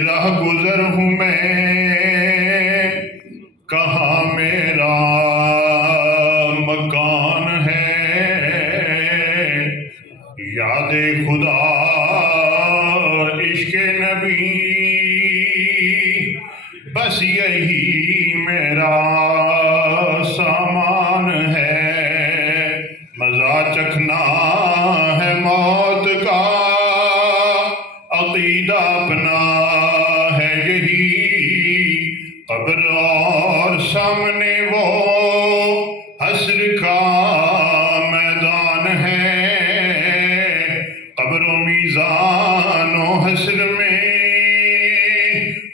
راہ گزر ہوں میں، کہاں میرا مکان ہے، یاد خدا عشق نبی بس یہی میرا سامان ہے، مزہ چکھنا ہے موت کا، عقیدہ اپنا ہے یہی، قبر اور سامنے وہ حشر کا میدان ہے، قبر و میزان و حشر میں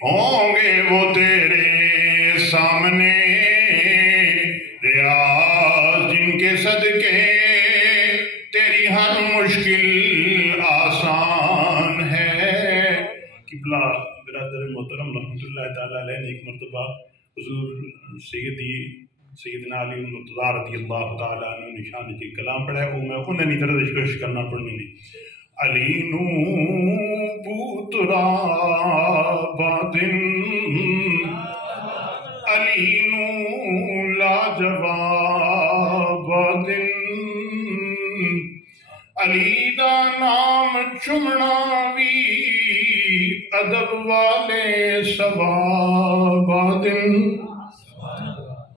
ہوں گے وہ تیرے سامنے، ریاض جن کے صدقے تیری ہر مشکل آسان ہے۔ قبلہ برادر محترم رحمۃ اللہ تعالیٰ علیہ نے ایک مرتبہ حضور سیدنا علی مرتضیٰ رضی اللہ تعالیٰ عنہ نے شان کی کلام پڑھا ہے، وہ میں انہیں نہیں طرح کوشش کرنا پڑھنی نہیں۔ علی نو پوترا بادن، علی نو لاجواب بادن، علی دا نام چمنا وی ادب والے ثواب دن۔